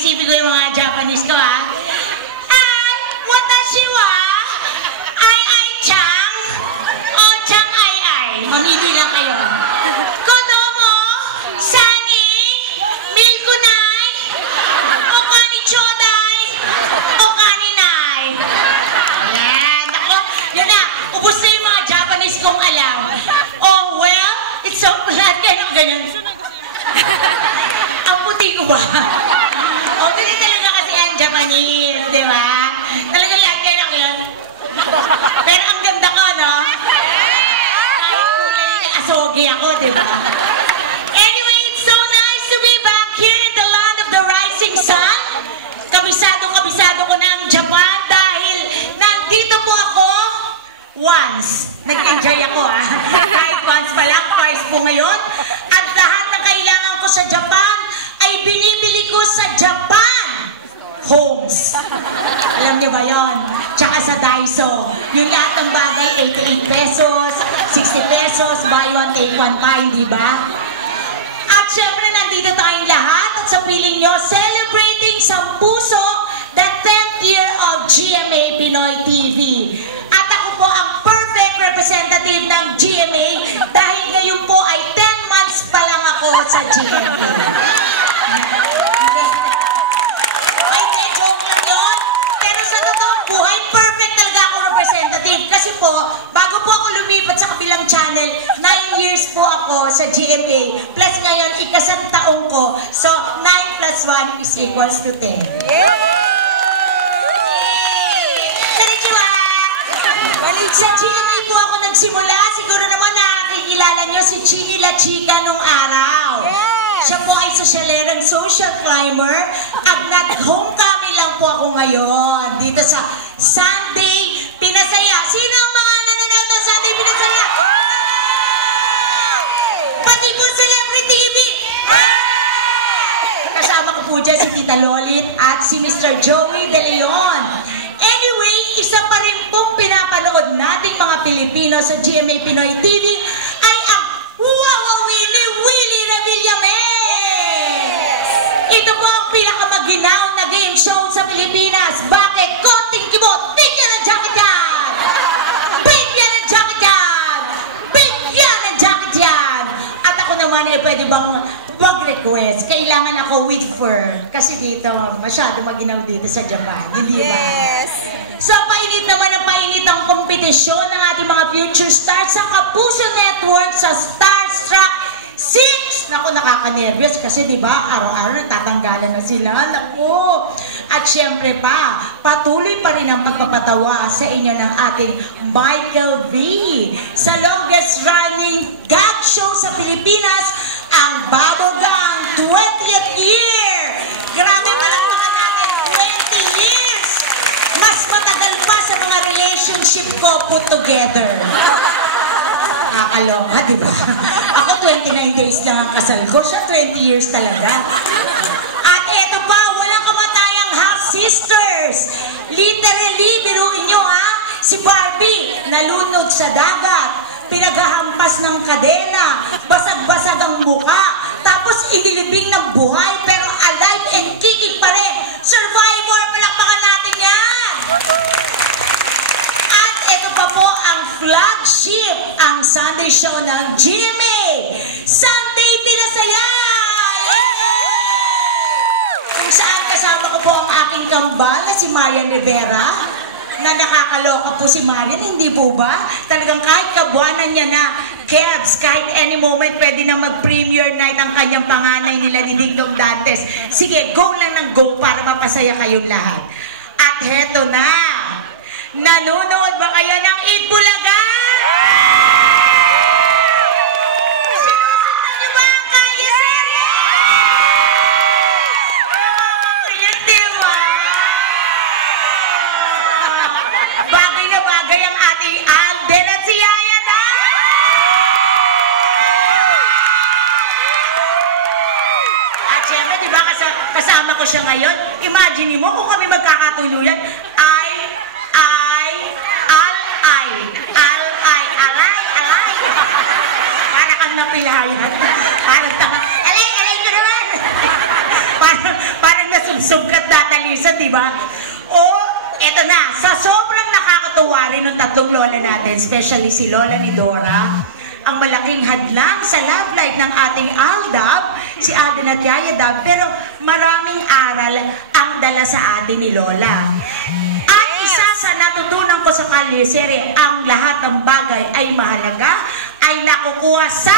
isipin ko yung mga Japanese ko, ha? Watashi wa ai-ai-chang o chang ai-ai. Mamili lang kayo. Kodomo, sani, milkunai, o kani chodai, o kaninai. Ayan, ako, yun na, ubos na yung mga Japanese kong alam. Oh, well, it's so lahat kayo ng ganyan. Ang puti ko ba? O, hindi talaga kasi ang Japanese, di ba? Talaga lahat kayo lang yun. Pero ang ganda ko, no? Kahit kulay asogi ako, di ba? Anyway, it's so nice to be back here in the land of the rising sun. Kabisado ko na ang Japan dahil nandito po ako once. Nag-enjoy ako, ha? Kahit once pa lang, twice po ngayon. At lahat ng kailangan ko sa Japan ay binibili ko sa Japan Homes. Alam niyo ba yon? Tsaka sa Daiso. Yung lahat ng bagay, 88 pesos, 60 pesos, buy one, take one pa, hindi ba? At syempre, nandito tayong lahat at sa piling nyo, celebrating sa puso the 10th year of GMA Pinoy TV. At ako po ang perfect representative ng GMA dahil ngayon po ay 10 months pa lang ako sa GMA. Kasi po, bago po ako lumipat sa kabilang channel, 9 years po ako sa GMA. Plus ngayon, ikasang taong ko. So, 9 plus 1 is equals to 10. Yay! Konnichiwa! Sa GMA po ako nagsimula. Siguro naman nakikilala nyo si Chini La Chica nung araw. Siya po ay sosyalerang social climber. At nag-homecoming lang po ako ngayon. Dito sa Sunday Pinasaya. Sino ang mga nanonood ng Sunday Pinasaya? Pati po Celebrity TV. Kasama ko po dyan si Tita Lolit at si Mr. Joey De Leon. Anyway, isa pa rin pong pinapanood nating mga Pilipino sa GMA Pinoy TV ay ang Wawa Willy Willy Revillame. Ito po ang pinakamaginaw na game show sa Pilipinas. Bakit? Konting kibot. Bigyan ng jacket yan! Bigyan ng jacket yan! Bigyan ng jacket yan! At ako naman pwede bang mag-request? Kailangan ako with fur. Kasi dito, masyado maginaw dito sa Japan. Hindi ba? Yes! So, painit naman ang painit ang kompetisyon ng ating mga future stars sa Kapuso Network sa Starstruck 6! Naku, nakaka-nervous kasi diba, araw-araw natatanggalan na sila. Naku! At syempre pa, patuloy pa rin ang pagpapatawa sa inyo ng ating Michael V. Sa longest running gag show sa Pilipinas, ang Bubblegum 20th year! Grabe palakpakan natin, 20 years! Mas matagal pa sa mga relationship ko put together. Nakakaloka, di ba? Ako 29 days lang ang kasal ko. Siya 20 years talaga. At eto pa, walang kamatayang half-sisters. Literally, biruin nyo ha, si Barbie nalunod sa dagat, pinaghahampas ng kadena, basag-basag ang buka, tapos inilibing ng buhay, pero alive and kicking pa rin. Survivor, palakpakan natin yan! Ito pa po ang flagship, ang Sunday show ng GMA, Sunday Pinasaya! Kung saan kasama ko po ang aking kambal na si Marian Rivera, na nakakaloka po si Marian, hindi po ba? Talagang kahit kabuanan niya na, Kebs, kahit any moment pwede na mag-premiere night ang kanyang panganay nila ni Dingdong Dantes. Sige, go lang ng go para mapasaya kayong lahat. At heto na! Nanonood ba kayo ng Eat Bulaga? Sinusunod niyo ba ang Kalye Serye? Yun, diba? Bagay na bagay ang ating Alden at si Yaya da! At syempre, diba, kasama ko siya ngayon. Imagine mo kung kami magkakatuluyan, napilayan. Parang tanga. Alay ko naman! Parang nasubsob Marisa, di ba? O, eto na, sa sobrang nakakatuwa rin ng tatlong lola natin, especially si Lola ni Dora, ang malaking hadlang sa love life ng ating Aldab, si Alden at Yaya Dab, pero maraming aral ang dala sa atin ni Lola. At isa sa natutunan ko sa Kalyeserye, ang lahat ng bagay ay mahalaga, ay nakukuha sa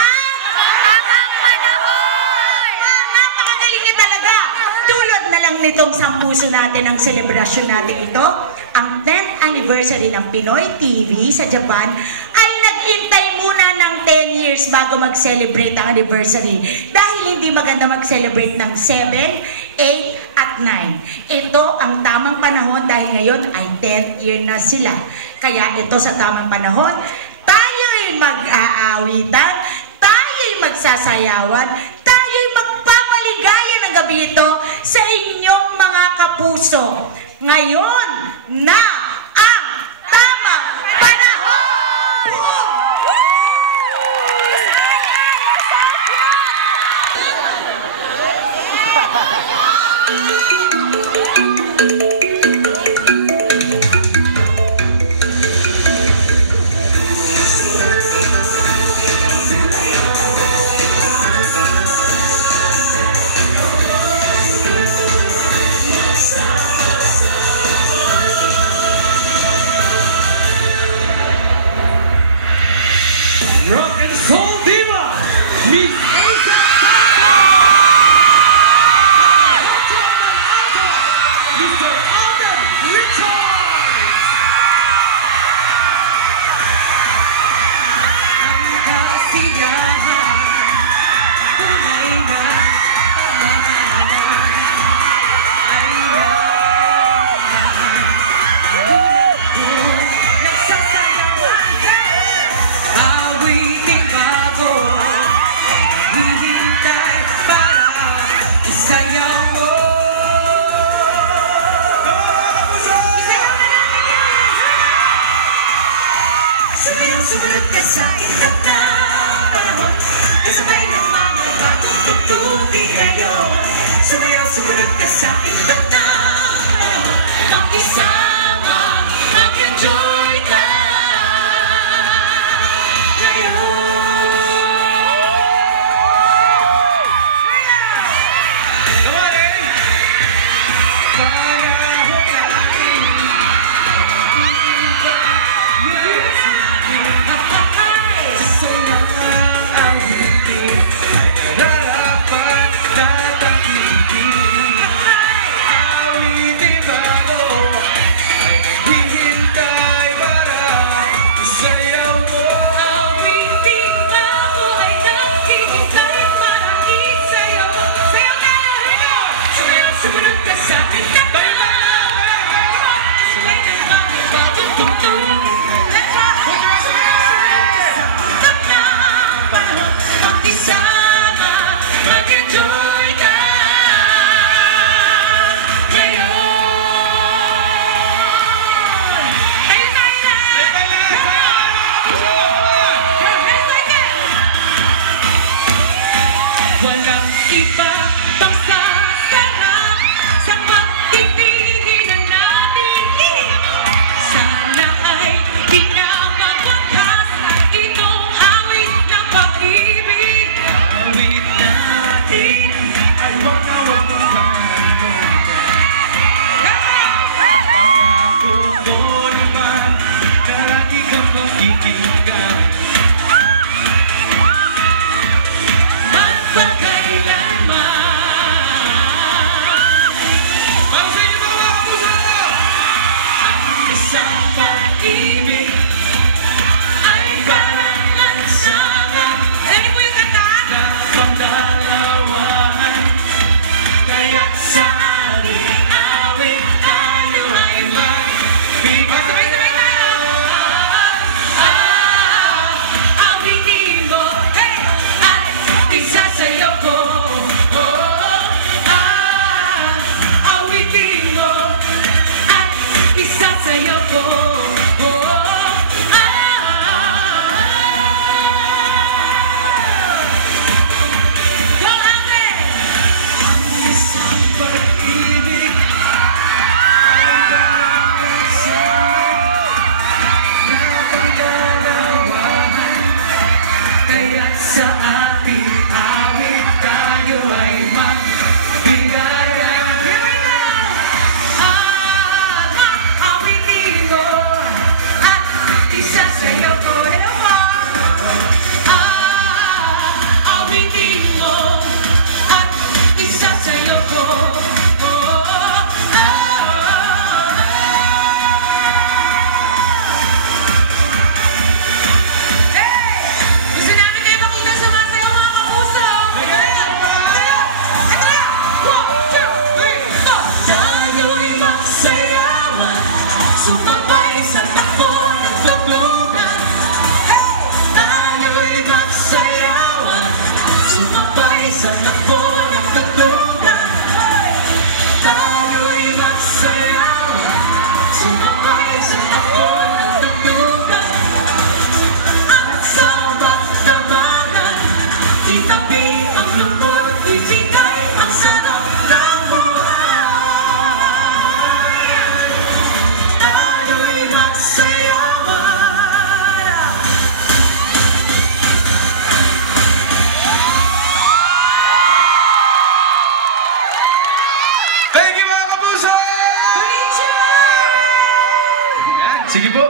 napakagaling niya talaga. Tulad na lang nitong sampuso natin ang selebrasyon natin ito, ang 10th anniversary ng Pinoy TV sa Japan ay nag-intay muna ng 10 years bago mag-celebrate ang anniversary. Dahil hindi maganda mag-celebrate ng 7, 8, at 9. Ito ang tamang panahon dahil ngayon ay 10th year na sila. Kaya ito sa tamang panahon, tayo'y mag-aawitan, tayo'y magsasayawan, tayo'y magpapaligaya ng gabi ito sa inyong mga kapuso. Ngayon na ang tamang panahon! Rock and Soul Diva, Miss Aisa Mr. Alden Richards. Ang kasiyahan, tunay na pamamahalan ay naramdaman. Tulad ko, nagsasayawan ka. Awiting bago, hihintay para isayaw mo. Sumunod ka sa ikat ng panahon, kasabay ng mga bagong tutubig kayo. Sumunod ka sa ikat ng panahon, makisama, mag-enjoy ka. Walang iba pang sasarap sa pagtitigin na natin. Sana ay pinapagwakas itong awit ng pag-ibig. Awit natin ay wag na wag mong kalimutan. Ako ko naman na lagi kang pakikinggan. Magpakailanman Sige po,